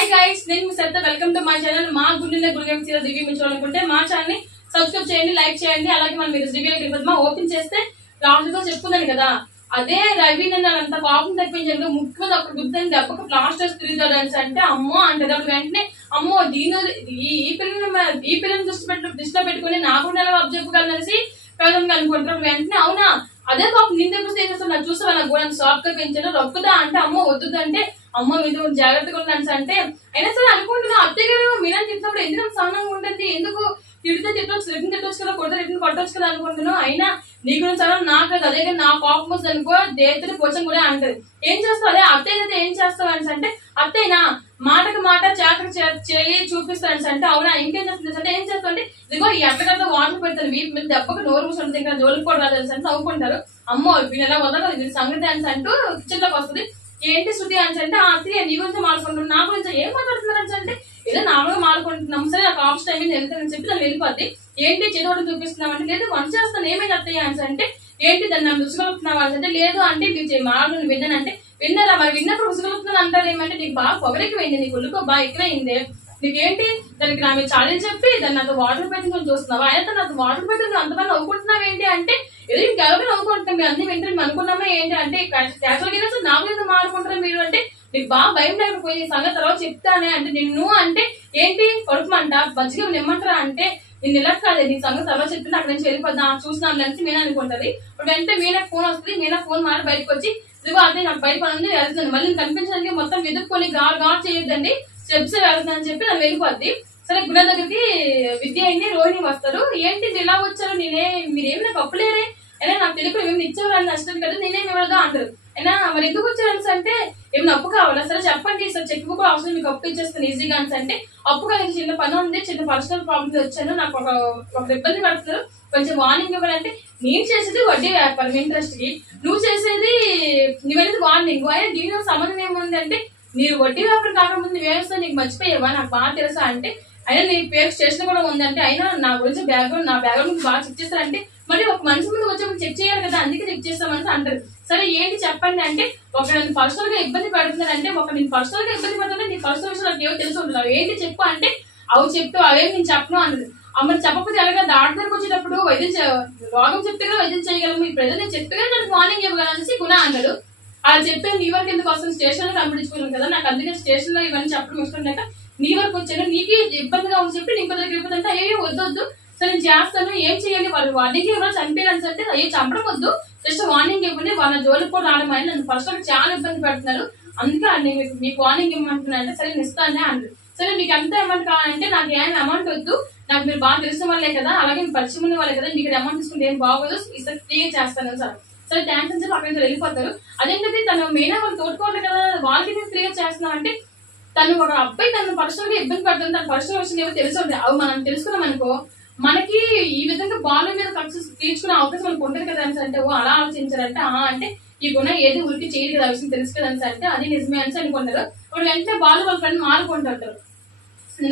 Hi guys, నేను మీ Saritha. Welcome to my channel. మా గుండె గురుగం సీరియల్ రివ్యూ చూడాలనుకుంటే మా ఛానల్ ని సబ్స్క్రైబ్ చేయండి, లైక్ చేయండి. అలాగే మనం మీరు రివ్యూకి వెళ్ళిపోతామా. ఓపెన్ చేస్తే లాస్ట్ గా చెప్పుకున్నాను కదా, అదే రవి నన్ను అంత కోపం తెప్పించాను. ముక్కు మీద ఒక గుద్దని దెబ్బకు ప్లాస్టర్స్ తిరుగుతాడు అంటే అమ్మో అంటారు. అప్పుడు వెంటనే అమ్మో ఈ పిల్లని దృష్టిలో పెట్టుకుని నాకు నెల అబ్జెక్ట్ కలిసి పెద్దగా అనుకుంటారు. వెంటనే అవునా అదే పాపం నింద నాకు చూస్తే నాకు కూడా సాఫ్ట్ గా పెంచాను. రొక్కుదా అంటే అమ్మో వద్దు అంటే అమ్మ మీద జాగ్రత్తగా ఉన్నాను అంటే అయినా సరే అనుకుంటున్నా. అత్తయ్య గారు మీరని చెప్పినప్పుడు ఎందుకు సహనంగా ఉంటుంది, ఎందుకు తిడితే తిట్టొచ్చు, రిటర్న్ తిట్టొచ్చు కదా, కొడితే రిటర్న్ కొట్టొచ్చు కదా అనుకుంటున్నాను. అయినా నీ గురించి సరే నాకు అదే కానీ నా కోపం వస్తుంది అనుకో దేవతని పోచం కూడా అంటది. ఏం చేస్తావు అదే అత్తయ్య అయితే ఏం చేస్తావు అని అంటే అత్తయ్యనా మాటకి మాట చేతకు చేయి చూపిస్తాను అంటే అవునా ఇంకేం చేస్తుంది అంటే ఏం చేస్తావు అంటే ఇదిగో ఈ ఎక్కడికల్లా వాటర్ పెడతాను వీటి మీద దెబ్బకు నోరు కూర్చుంటుంది ఇంకా జోలికి కూడా రాదు అని నవ్వుకుంటారు. అమ్మో వీళ్ళు ఎలా వదలదు వీళ్ళ సంగతి అని అంటూ కిచెన్ లోకి వస్తుంది. ఏంటి శృతి అని అంటే అత్తయ్య నీ గురించి మాట్లాడుకుంటున్నాను, నా గురించి ఏం మాట్లాడుతున్నారు అంటే ఏదో నార్మల్గా మాట్లాడుకుంటున్నాం సరే నాకు ఆఫీస్ టైం వెళ్తానని చెప్పి దాన్ని వెళ్ళిపోద్ది. ఏంటి చేదోడు చూపిస్తున్నాం అంటే లేదు వంట చేస్తాను ఏమైనా అత్తయ్య అని అంటే ఏంటి దాన్ని నన్ను రుచిగలుపుతున్నావా అంటే లేదు అంటే మీరు మాటలు విన్నానంటే విన్నారా మరి విన్నప్పుడు రుచిగలుపుతున్నాను అంటారు ఏమంటే నీకు బాగా పొగరెక్కిపోయింది, నీకు ఒళ్ళుకో బాగా ఎక్కువైంది, నీకేంటి దానికి నా మీద చాడీలు చెప్పి దాన్ని నాతో వాటర్ పెట్టి కొంచెం చూస్తున్నావా అయితే నాతో వాటర్ పెట్టి నువ్వు అంతమంది నవ్వుకుంటున్నావు ఏంటి అంటే ఏదో ఇంకెవరికి నవ్వుకుంటాం మీరు అన్ని వింటారు అనుకున్నామా ఏంటి అంటే క్యాజువల్గా నాకు ఏదో మారుకుంటారు మీరు అంటే నీకు బాగా భయం లేకపోయి సంగతి తర్వాత చెప్తానే అంటే నిన్ను అంటే ఏంటి కొడుకుమంట బజ్జిగా నిమ్మంటారా అంటే నేను ఇలా కాదు నీ సంగతి తర్వాత చెప్తే అక్కడ నుంచి వెళ్ళిపోద్దా చూస్తున్నాను అని మీనా అనుకుంటది. ఇప్పుడు వెంటనే మీనా ఫోన్ వస్తుంది. మీనా ఫోన్ మాట బయటకు వచ్చి ఇదిగో అదే నాకు బయట పని ఉంది వెళ్తుంది, మళ్ళీ కనిపించడానికి మొత్తం వెతుక్కొని గాడు చేయొద్దండి స్టెప్స్ వెళ్తుందని చెప్పి నన్ను వెళ్ళిపోద్ది. సరే గుణ దగ్గరికి విద్య అయింది రోహిణి వస్తారు. ఏంటి ఇలా వచ్చారు మీరేమి నాకు అప్పులేరే అయినా నాకు తెలియదు ఏమి ఇచ్చేవారు నచ్చలేదు కదా నేనేమి ఇవ్వదా అంటారు. అయినా మరి ఎందుకు వచ్చారు అంటే ఏమైనా అప్పు కావాలా సరే చెప్పండి సార్ చెక్ బుక్ అవసరం మీకు అప్పు ఇచ్చేస్తాను ఈజీగా అంటే అప్పు కానీ చిన్న పని ఉంది చిన్న పర్సనల్ ప్రాబ్లమ్ వచ్చాను నాకు ఒక ఇబ్బంది పడుతున్నారు కొంచెం వార్నింగ్ ఇవ్వాలంటే నేను చేసేది వడ్డీ వ్యాపారం ఇంట్రెస్ట్ కి నువ్వు చేసేది నువ్వేది వార్నింగ్ అయినా దీనిలో సంబంధం ఏముంది అంటే మీరు వడ్డీ వ్యాపారం కాకముందు నువ్వేస్తా నీకు మర్చిపోయేవా నాకు బాగా తెలుసా అంటే అయినా నీ పేరు స్టేషన్ కూడా ఉందంటే అయినా నా గురించి నా బ్యాక్గ్రౌండ్ బాగా చెక్ చేస్తారంటే మరి ఒక మనిషి ముందు వచ్చి చెక్ చేయాలి కదా అందుకే చెక్ చేస్తామని అంటారు. సరే ఏంటి చెప్పండి అంటే ఒక నేను పర్సనల్ గా ఇబ్బంది పడుతున్నారంటే ఒక నేను పర్సనల్ గా ఇబ్బంది పడుతుంటే నీ పర్సనల్ విషయం నాకు ఏవో తెలిసి ఉంటున్నావు ఏంటి చెప్పు అంటే అవి చెప్తూ అవేం నేను చెప్పను అన్నది. అమ్మని చెప్పకపోతే ఎలాగా దాటి దగ్గరకు వచ్చేటప్పుడు రోగం చెప్తే కదా వైద్యం చేయగలము ఇప్పుడు ఏదో నేను చెప్తే కదా నాకు వార్నింగ్ ఇవ్వగలనేసి గుణ అన్నాడు. అలా చెప్పే నీ వరకు ఎందుకు వస్తుంది స్టేషన్ లో కనిపించుకున్నాను కదా నాకు అందుకే స్టేషన్ లో ఇవన్నీ చెప్పడం ఇష్టం లేక నీ వరకు వచ్చాను నీకు ఇబ్బందిగా ఉంది చెప్పి ఇంకో దగ్గర ఇవ్వదంటే అయ్యో వద్దు సరే నేను చేస్తాను ఏం చేయాలి వాళ్ళు వార్నింగ్ ఇవ్వాలి చనిపోయారని అంటే అయ్యో చంపడం వద్దు జస్ట్ వార్నింగ్ ఇవ్వండి వాళ్ళ జోలికి కూడా రావడం అని నన్ను పర్సనల్ చాలా ఇబ్బంది పెడుతున్నారు అందుకే మీకు వార్నింగ్ ఇవ్వమంటున్నా అంటే సరే నేను ఇస్తానే అన్నారు. సరే మీకు ఎంత అమౌంట్ కావాలంటే నాకు ఏమైనా అమౌంట్ వద్దు నాకు మీరు బాగా తెలిసిన వాళ్ళే కదా అలాగే మీరు పరిచయం ఉన్న వాళ్ళే కదా మీకు అమౌంట్ తీసుకుంటే ఏం బాగోదు ఈసారి ఫ్రీ చేస్తాను సార్ సరే థ్యాంక్స్ అని చెప్పి అక్కడి నుంచి వెళ్ళిపోతారు. అదేంటంటే తను మెయిన్ వాళ్ళు తోడుకోవాలి కదా వాళ్ళకి నేను ఫ్రీగా చేస్తున్నాం అంటే తను ఒక అబ్బాయి తను పర్సనల్ గా ఇబ్బంది పడుతుంది తన పర్సనల్ విషయం ఏమో తెలిసి ఉంటుంది అవి మనం తెలుసుకున్నాం అనుకో మనకి ఈ విధంగా బాల్ మీద ఖర్చు తీర్చుకునే అవకాశం మనకు ఉంటుంది కదా అని అంటే ఓ అలా ఆలోచించారంటే అంటే ఈ గుణ ఏది ఉరికి చేయదు కదా విషయం తెలుసు కదా అని అంటే అది నిజమే అని అనుకుంటారు. అప్పుడు వెంటనే బాలు వాళ్ళ ఫ్రెండ్ మారుకుంటుంటారు.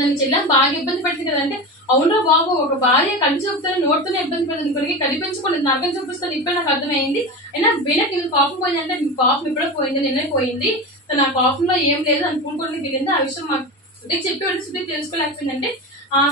నన్ను చెల్లెని బాగా ఇబ్బంది పడుతుంది కదా అంటే అవునా బాబు ఒక భార్య కళ్ళు చూపుతాను నోటుతోనే ఇబ్బంది పడుతుంది కొరికి కనిపించుకోండి నరకం చూపిస్తాను ఇప్పుడు నాకు అర్థమైంది అయినా వీళ్ళకి ఇది కోపం పోయింది అంటే మీ పాపం ఇప్పుడే పోయింది నిన్నే పోయింది తన కోపంలో ఏం లేదు అని పూనుకోవడానికి దిగింది ఆ విషయం మాకు శృతికి చెప్పి వెళ్తే శృతికి తెలుసుకోలేకపోయిందంటే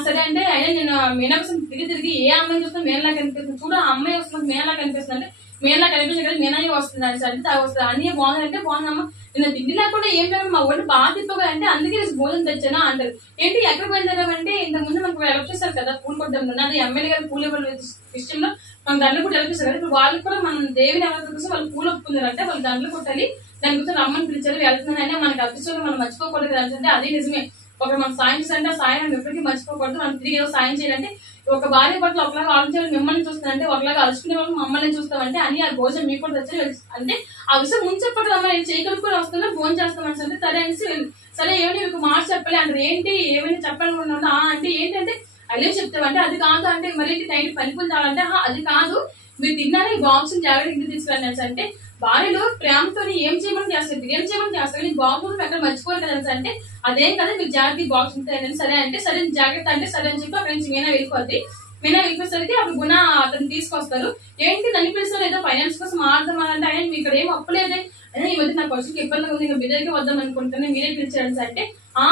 సరే అంటే అయినా నేను మీనా కోసం తిరిగి ఏ అమ్మాయి చూస్తున్నా మేనలా కనిపిస్తుంది చూడ ఆ అమ్మాయి వస్తుంది మేనలా కనిపిస్తుంది అంటే మేనలా కనిపించదు కదా మీనాయి వస్తుంది అంటే వస్తుంది అన్నీ బాగుందంటే బాగుందమ్మా నేను తిండి లేకుండా ఏం లేదు మా ఒళ్ళు బాగా తిప్పగా అంటే అందుకే భోజనం తెచ్చానా అంటారు. ఏంటి ఎక్కడ బయలుదేరామంటే ఇంతకు ముందు మనకు హెల్ప్ చేస్తారు కదా పూలు కొట్టడం అది ఎమ్మెల్యే గారు పూలు ఇవ్వడం విషయంలో మనం దండలు కూడా హెల్ప్ చేస్తారు కదా ఇప్పుడు వాళ్ళు కూడా మనం దేవుని ఎవరి కోసం వాళ్ళు పూలు ఒప్పుకున్నారంటే వాళ్ళు దండలు కొట్టాలి దాని గురించి రమ్మని పిలిచారు వెళ్తున్నారైనా మనకి అదృష్టంగా మనం మర్చిపోకూడదు కదా అంటే అది నిజమే ఒక మనం సాయం చేస్తే ఆ సాయం ఎప్పటికీ మర్చిపోకూడదు మనం తిరిగి ఏదో సాయం చేయాలంటే ఒక భార్య పట్ల ఒకలాగా ఆలోచించాలి మిమ్మల్ని చూస్తానంటే ఒకలాగా అలుచుకునే వాళ్ళు మమ్మల్ని చూస్తామంటే అని ఆ భోజనం మీకు కూడా తెచ్చి అంటే ఆ విషయం ముందు చెప్పడం చేయగలుపుకొని వస్తున్నా భోజనం చేస్తామని అంటే సరే అనేసి సరే ఏమైనా మీకు మాట చెప్పలే అంటారు. ఏంటి ఏమైనా చెప్పాలనుకుంటున్నా అంటే ఏంటంటే అదే చెప్తామంటే అది కాదు అంటే మరి నైట్ పనిపులు తాగాలంటే అది కాదు మీరు తిన్నారా ఈ బాక్స్ జాగ్రత్త ఇంటికి తీసుకురండి అంటే భార్యలు ప్రేమతో ఏం చేయమని చేస్తారు బిర్యానీ చేయమని చేస్తారు నీకు బాక్స్ ఎక్కడ మర్చిపోరు కదా అంటే అదేం కదా మీరు జాగ్రత్త బాక్స్ ఉంటాయని సరే అంటే సరే జాగ్రత్త అంటే సరే అని చెప్పి అక్కడి నుంచి మీనా వెళ్ళిపోద్ది. మీనా వెళ్ళిపోయేసరికి అప్పుడు గుణ అతను తీసుకొస్తారు. ఏంటి నన్ను పిలుస్తారు ఏదో ఫైనాన్స్ కోసం ఆడదామంటే ఆయన మీ ఇక్కడ ఏం అప్పులేదే అయినా ఈ మధ్య నా పర్సన్కి ఇబ్బందిగా ఉంది ఇంకా మీ దగ్గరికి వద్దాం అనుకుంటున్నాను మీరే పిలిచారని అంటే ఆ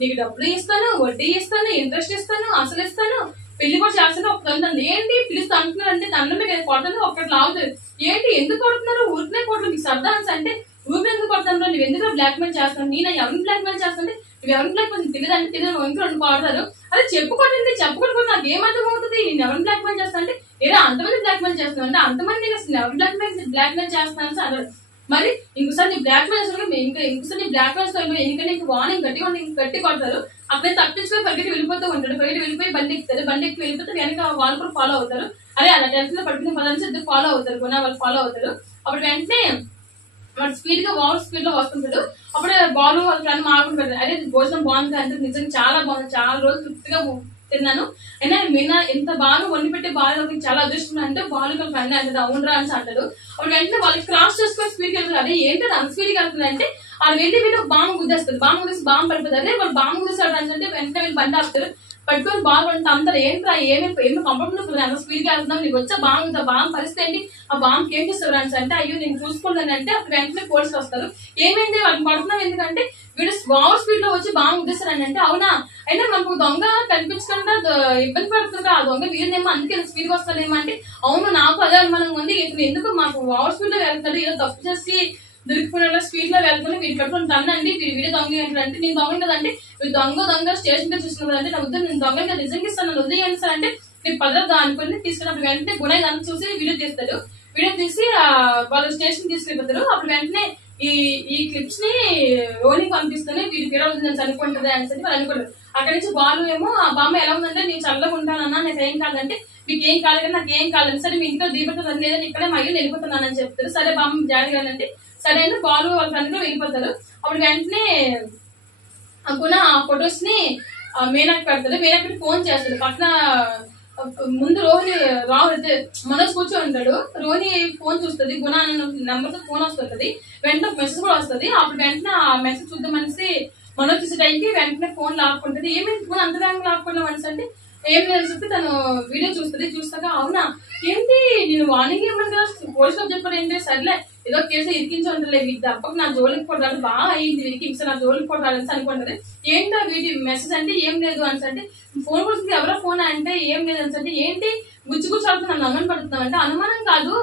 నీకు డబ్బులు ఇస్తాను, వడ్డీ ఇస్తాను, ఇంట్రెస్ట్ ఇస్తాను, అసలు ఇస్తాను, పెళ్లి కూడా చేస్తాను. ఒక్కదండి ఏంటి పిలుస్తూ అంటున్నారు అంటే దండం మీద కొడుతుంది, ఒక్కటి లాగుతుంది. ఏంటి ఎందుకు కొడుతున్నారు? ఊరికనే కొడుతుంది మీకు సరదా అంటే ఊరిని ఎందుకు కొడతాను? నువ్వు ఎందుకు బ్లాక్ మెయిల్ చేస్తాను? నేను ఎవరిని బ్లాక్ మెయిల్ చేస్తాను? నువ్వు ఎవరిని బ్లాక్ మెయిల్ తెలియదంటే తెలియదు ఇంట్లో రెండు కొడతారు. అదే చెప్పుకోండి, చెప్పుకోకపోతే నాకు ఏం అర్థం అవుతుంది? నేను ఎవరిని బ్లాక్ మెయిల్ చేస్తాను అంటే ఏదో అంతమంది బ్లాక్ మెయిల్ చేస్తాను అంటే అంతమంది నేను అసలు ఎవరు బ్లాక్ మెయిల్ చేస్తాను అన్నాడు. మరి ఇంకోసారి నీ బ్లాక్ మెయిల్ చేస్తాను ఇంకోసారి నీ బ్లాక్ మెయిల్ చేస్తాను ఎందుకంటే ఇంక వార్నింగ్ గట్టి కొడతారు. అప్పుడే తప్పించుకొని పరిగెట్టి వెళ్ళిపోతూ ఉంటాడు. పరిగెట్టి వెళ్ళిపోయి బండి ఎక్కుతారు. బండి ఎక్కి వెళ్ళిపోతే వెనక వాళ్ళు కూడా ఫాలో అవుతారు. అరే అలా టెన్షన్ లో పడుకునే పదాన్ని ఫాలో అవుతారు. గుణ వాళ్ళు ఫాలో అవుతారు. అప్పుడు వెంటనే వాడు స్పీడ్ గా ఓవర్ స్పీడ్ లో వస్తుంటాడు. అప్పుడే బాలు వాళ్ళ ఫ్రెండ్ మాట్లాడుకుంటారు. అదే భోజనం బాగుంది అంటే నిజంగా చాలా బాగుంది, చాలా రోజులు తృప్తిగా తిన్నాను. అయినా మీనా ఎంత బాగా వండి పెట్టి బాగా చాలా అదృష్టం అంటే బాలు వాళ్ళ ఫ్రెండ్ అంటాడు. అవునరా అని అంటాడు. అప్పుడు వెంటనే వాళ్ళకి క్రాస్ చేసుకొని స్పీడ్ కి వెళ్తారు. అదే ఏంటది అంత స్పీడ్ గా వెళ్తుంది అంటే వాళ్ళు వెళ్ళి బాంబు గుద్దేస్తారు. బాంబు గుద్దేసి బాంబు పడిపోతారు. అదే వాళ్ళు బాంబు గుద్దేస్తాడు అంటే వెంటనే వీళ్ళు బండి ఆపుతారు. పట్టుకొని బాగుంటే అందరూ ఏంట్రా ఏమి కంఫర్టబుల్ ఎంత స్పీడ్ గా వెళ్తున్నావు, నీకు వచ్చా బాగుంది, ఆ బాంబు పరిస్థితి ఏంటి, ఆ బాంబుకి ఏం చేస్తారు అంటే అయ్యో నేను చూసుకున్నాను అంటే అప్పుడు వెంటనే పోలీసులు వస్తారు. ఏమైంది వాళ్ళు పడుతున్నాం ఎందుకంటే వీడు ఓవర్ స్పీడ్ లో వచ్చి బాంబు ఉద్దేశారని అంటే అవునా అయినా మనకు దొంగ కనిపించకుండా ఇబ్బంది పడుతుంది ఆ దొంగ వీళ్ళేమో అందుకే స్పీడ్ గా వస్తారేమో అంటే అవును నాకు అదే అనుమానం ఉంది. ఇతను ఎందుకు మాకు ఓవర్ స్పీడ్ లో వెళ్తాడు, ఏదో తప్పు చేసి దొరికిపోయిన స్పీడ్ లో వెళ్తాను వీళ్ళు పెట్టుకుని తన్నండి వీడి దొంగ ఏంటంటే నేను దొంగ కదంటే మీరు దొంగ స్టేషన్ గా చూసుకున్నారు అంటే నా వద్దు నేను దొంగ నిజంగా ఇస్తాను నన్ను వదిలేయండి సార్ అంటే మీరు పదవి అనుకుని తీసుకున్నప్పుడు వెంటనే గుణ దాన్ని చూసి వీడియో తీస్తాడు. వీడియో తీసి వాళ్ళు స్టేషన్ తీసుకెళ్ళిపోతారు. అప్పుడు వెంటనే ఈ క్లిప్స్ ని రోహిణికి పంపిస్తాను వీడికి ఎలా ఉంది నేను చనిపోతుంది అని చెప్పి వాళ్ళు అనుకుంటారు. అక్కడి నుంచి బాలు ఏమో ఆ బామ్మ ఎలా ఉందంటే నేను చల్లగా ఉంటానన్నా నాకు ఏం కాదంటే మీకు ఏం కాలేదు నాకు ఏం కాలేదు సరే మీ ఇంట్లో దీపం లేదని ఇక్కడే మా ఇల్లు వెళ్ళిపోతున్నానని చెప్తారు. సరే బామ్మ జాగ్రత్త సరే అని బాలు వాళ్ళ ఫ్రెండ్ లో వెళ్ళిపోతారు. అప్పుడు వెంటనే గుణ ఆ ఫొటోస్ ని మీనాకి పెడతాడు. మీనాకి ఫోన్ చేస్తాడు. పక్కన ముందు రోహిణి మనోజ్ కూర్చొని ఉంటాడు. రోహిణి ఫోన్ చూస్తుంది. గుణ నెంబర్ తో ఫోన్ వస్తుంటది. వెంటనే మెసేజ్ కూడా వస్తుంది. అప్పుడు వెంటనే ఆ మెసేజ్ చూద్దామనేసి మనోజ్ చూసే టైంకి వెంటనే ఫోన్ లాక్కుంటది. ఏమైంది ఫోన్ అంత వేగంగా లాక్కున్నాం అనేసి అంటే ఏం లేదని చెప్పి తను వీడియో చూస్తుంది. చూస్తాక అవునా ఏంటి నేను వార్నింగ్ ఇవ్వను కదా పోలీసులకు చెప్పారు ఏంటి సర్లే ఏదో కేసు ఇరికించి ఉండలేదు వీటి దప్పకు నా జోలికి కొట్టాలి బాగా అయ్యింది వీరికి నా జోలికి కొట్టాలని అనుకుంటది. ఏంటో వీటి మెసేజ్ అంటే ఏం లేదు అని అంటే ఫోన్ కొడుతుంది ఎవరో ఫోన్ అంటే ఏం లేదు అని అంటే ఏంటి గుచ్చి అవుతుంది నన్ను అనుమానం పడుతున్నావు అంటే అనుమానం కాదు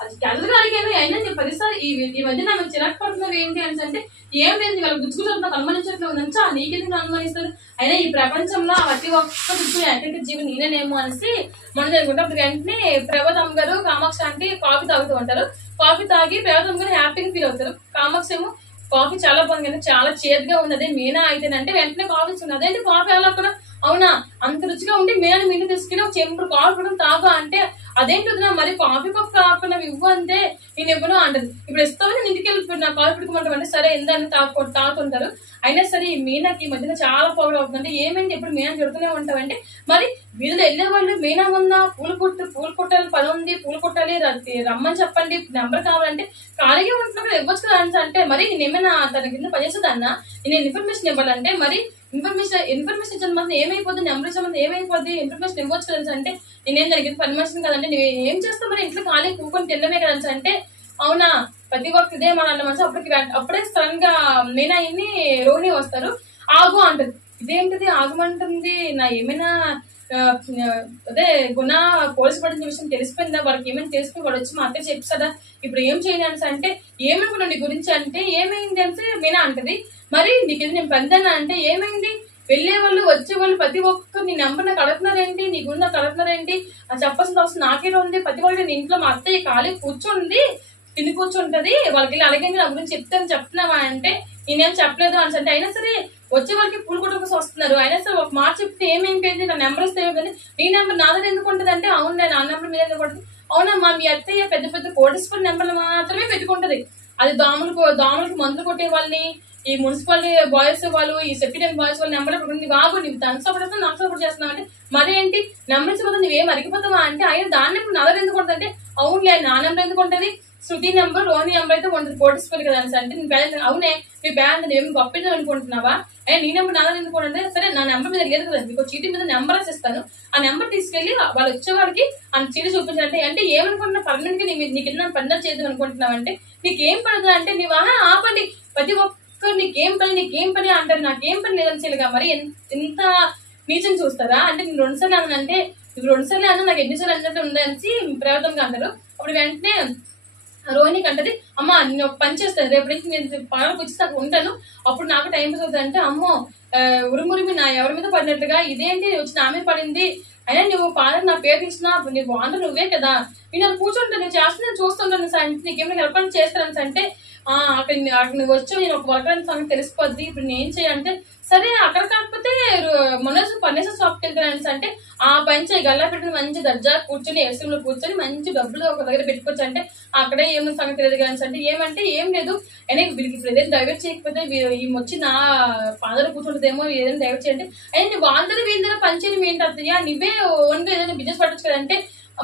అది క్యాజువల్గా అడిగాను అయినా నేను పరిస్థితి ఈ మధ్య నాకు చిరాకు పడుతున్నావు ఏంటి అని అంటే ఏం లేదు వాళ్ళు గుచ్చి అవుతున్నావు అనుమానించట్లేదు ఉందంటే నీకెందుకు అనుమానిస్తారు అయినా ఈ ప్రపంచంలో ప్రతి ఒక్క గుర్తు ఏకైక జీవి నేనేనేమో అనేసి మనం అనుకుంటే అప్పుడు వెంటనే ప్రభాతమ్మ గారు కామాక్షి అంటే కాఫీ తాగుతూ ఉంటారు. కాఫీ తాగి ప్రభాతమ్మ గారు హ్యాపీగా ఫీల్ అవుతారు. కామాక్షి ఏమో కాఫీ చాలా బాగుంది కానీ చాలా చేదుగా ఉన్నది మీనా అయితేనంటే వెంటనే కాఫీ ఇచ్చింది. అదేంటి కాఫీ అలా కూడా అవునా అంత రుచిగా ఉంటే మీనా మీ ఇంటికి తీసుకెళ్ళి ఒక చెంపుడు కాఫీ కూడా తాగా అంటే అదేంటి వదినా మరి కాఫీ కప్ కాకుండా ఇవ్వు అంటే నేను ఇవ్వను అంటది. ఇప్పుడు ఇస్తామని నేను ఇంటికి వెళ్ళిపోయి నా కాఫీ పెట్టుకోమంటాం అంటే సరే ఎందని తాగుతుంటారు. అయినా సరే మీనాకి ఈ మధ్యన చాలా పవర్ అవుతుంది. ఏమైంది ఎప్పుడు మీనా జరుగుతూనే ఉంటామంటే మరి వీళ్ళు వెళ్ళే వాళ్ళు మీనా ఉందా పూలు కొట్టాలి పని ఉంది పూలు కొట్టాలి రమ్మని చెప్పండి నెంబర్ కావాలంటే ఖాళీగా ఉంటున్నప్పుడు ఇవ్వచ్చు కదా అంటే మరి నేనేమైనా తన కింద పనిచేస్తుందన్నా నేను ఇన్ఫర్మేషన్ ఇవ్వాలంటే మరి ఇన్ఫర్మేషన్ ఇచ్చిన మాత్రం ఏమైపోతుంది నెంబర్ ఇచ్చిన మాత్రం ఏమైపోద్ది ఇన్ఫర్మేషన్ ఇవ్వచ్చు కదా అంటే నేనేం జరిగింది పర్మిషన్ కదంటే నువ్వు ఏం చేస్తావు మరి ఇంట్లో ఖాళీ కూకొని తినడమే కదా అంటే అవునా ప్రతి ఒక్క ఇదే మన అన్న మనసు అప్పుడే సడన్ గా మీనా ఇన్ని రోహిణి వస్తారు. ఆగు అంటది. ఇదేంటిది ఆగమంటుంది నా ఏమైనా అదే గుణ పోలీసు పడిన విషయం తెలిసిపోయిందా వాళ్ళకి ఏమైనా తెలుసుకుని వాడు వచ్చి మా అత్తే చెప్పిస్తాడా ఇప్పుడు ఏం చేయాలి అంటే ఏమనుకున్నా నీ గురించి అంటే ఏమైంది అంటే మీనా అంటది. మరి నీకు నేను పందానా అంటే ఏమైంది వెళ్లే వాళ్ళు వచ్చే వాళ్ళు ప్రతి ఒక్కరు నీ నెంబర్ నాకు అడుగుతున్నారేంటి నీ గురించి నాకు అడుగుతున్నారేంటి చెప్పాల్సిన అవసరం నాకేదో ఉంది ప్రతి వాళ్ళు నేను ఇంట్లో మా అత్తయ్య ఖాళీ కూర్చోండి తిని కూర్చుంటది వాళ్ళకి వెళ్ళి అడిగింది నా గురించి చెప్తున్నావా అంటే నేనేం చెప్పలేదు అని అంటే అయినా సరే వచ్చే వాళ్ళకి పూలు కొట్టుకోసం వస్తున్నారు అయినా సరే ఒక మాట చెప్తే ఏమైపోయింది నా నెంబర్ ఇస్తే నీ నెంబర్ నా దగ్గర ఎందుకు ఉంటుంది అంటే అవును నా నెంబర్ మీద ఎందుకు ఉంటుంది అవునమ్మా మీ అత్తయ్య పెద్ద పెద్ద కోటేశ్వరి నెంబర్లు మాత్రమే పెట్టుకుంటది. అది దోమలకి మందులు కొట్టే వాళ్ళని ఈ మున్సిపాలిటీ బాయ్స్ వాళ్ళు ఈ సెప్టిటెన్ బాయ్స్ వాళ్ళ నెంబర్ ఉంటుంది బాబు నువ్వు తను సపోర్ట్ చేస్తావు నాకు సపోర్ట్ చేస్తున్నావు అంటే మరి ఏంటి నెంబర్ ఇచ్చిపోతే నువ్వేం అరిగిపోతావా అంటే ఆయన దాని నెంబర్ నా దగ్గర ఎందుకు ఉంటుంది అంటే అవునులే నా నెంబర్ ఎందుకు ఉంటుంది శృతి నెంబర్ రోహిణి నెంబర్ అయితే ఉంటుంది కోటేశ్వరి కదా అంటే నీ బ్యాలెన్స్ అవునే మీ బ్యాంక్ ఏమి గొప్పది అనుకుంటున్నావా అయినా నీ నెంబర్ నా దగ్గర ఎందుకు ఉంటుంది సరే నా నెంబర్ మీద లేదు కదా మీకు చీటీ మీద నెంబర్ రాసిస్తాను ఆ నెంబర్ తీసుకెళ్లి వాళ్ళు వచ్చేవాడికి ఆ చీటీ చూపించాలంటే అంటే ఏమనుకుంటున్నా పర్మనెంట్ గా నీకు ఎన్న పని చేద్దాం అనుకుంటున్నావు అంటే నీకేం పడదు అంటే నీ వాహనం ఆపండి ప్రతి ఒక్క ఒక్కరు నీకేం పని అంటారు. నాకేం పని లేదని చెల్లిగా మరి ఎంత నీచని చూస్తారా అంటే నేను 2 సార్లు అన్నాను అంటే నువ్వు 2 సార్లు అన్నా నాకు ఎన్నిసార్లు అన్నట్టు ఉందని ప్రవర్తంగా అంటారు. అప్పుడు వెంటనే రోహిణికి అంటది అమ్మా నేను ఒక పని చేస్తాను రేపు నుంచి నేను పాలకు వచ్చి ఉంటాను అప్పుడు నాకు టైం పాస్ అవుతుంది అంటే అమ్మో ఉరుమురిమి నా ఎవరి మీద పడినట్టుగా ఇదేంటి వచ్చి నా మీద పడింది అయినా నువ్వు పాలకు నా పేరు తీసినా నీకు వాంటర్ నువ్వే కదా నేను అది కూర్చుంటాను నువ్వు చేస్తాను చూస్తుంటాను సార్ నీకేమైనా హెల్ప్ అని చేస్తాను అంటే అక్కడ నువ్వు వచ్చావు నేను ఒక వర్కర్ అని సంగతి తెలిసిపోద్ది ఇప్పుడు నేను చేయాలంటే సరే అక్కడ కాకపోతే మనోజ్ ఫర్నిచర్ షాప్కి వెళ్తాను అంటే ఆ పని చేయి గల్లా పెట్టుకుని మంచి దర్జా కూర్చొని ఏసీ లో కూర్చొని మంచి డబ్బులు ఒక దగ్గర పెట్టుకోవచ్చు అంటే అక్కడే ఏమైనా సంగతి తెలియదు కానీ అంటే ఏమంటే ఏం లేదు అయినా వీరికి ఇప్పుడు ఏదైనా డైవర్ట్ చేయకపోతే ఈ వచ్చి నా ఫాదర్ కూర్చుంటుందేమో ఏదైనా డైవర్ట్ చేయండి అయినా వాళ్ళందరూ వీళ్ళ పని చేయడం ఏంటయ్యా నువ్వే ఓన్గా ఏదైనా బిజినెస్ పట్టచ్చు కదంటే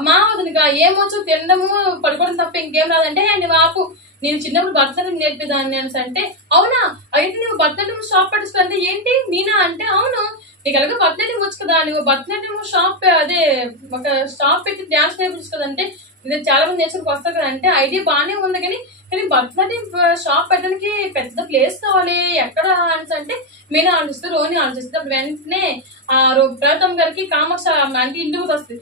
మా వదినగా ఏమొచ్చు తినడము పడుకోవడం తప్ప ఇంకేం రాదంటే నువ్వు ఆపు నేను చిన్నప్పుడు భరతనాట్యం నేర్పేదాన్ని అని అంటే అవునా అయితే నువ్వు భరతనాట్యం షాప్ పట్టించుకుంటే ఏంటి నేనా అంటే అవును నీకు అలాగే భరతనాట్యం వచ్చు కదా నువ్వు భరతనాట్యం షాప్ అదే ఒక షాప్ పెట్టి డాన్స్ నేర్పించు కదంటే ఇది చాలా మంది నేర్చుకుని వస్తారు కదా అంటే ఐడియా బాగానే ఉంది కానీ భరతనాట్యం షాప్ పెట్టడానికి పెద్ద ప్లేస్ కావాలి ఎక్కడ అంటే నేను ఆలోచిస్తూ రోహిణి ఆలోచిస్తే అప్పుడు వెంటనే ప్రథమ్ గారికి కామాక్ష అంటే ఇంటికి వస్తుంది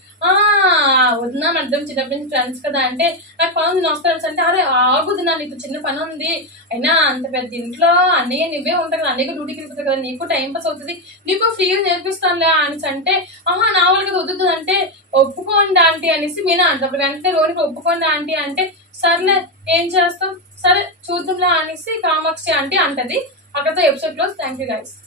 వదినా అర్థం చిన్నప్పటి నుంచి ఫ్రెండ్స్ కదా అంటే నాకు పని ఉంది వస్తాను అంటే అరే ఆగుదినా నీకు చిన్న పని ఉంది అయినా అంత పెద్ద ఇంట్లో అన్నయ్య నువ్వే ఉంటావు కదా అన్నయ్య డ్యూటీకి వెళ్తుంది కదా నీకు టైం పాస్ అవుతుంది నీకు ఫ్రీ నేర్పిస్తానులే అని అంటే నా వాళ్ళకి వద్దుతుంది అంటే ఒప్పుకోండి ఆంటీ అనేసి మీనా అంట అప్పుడు వెంటనే రోహిణికి ఒప్పుకోండి ఆంటీ అంటే సర్లే ఏం చేస్తాం సరే చూద్దాంలే అనేసి కామాక్షి ఆంటీ అంటది అక్కడతో episode close thank you guys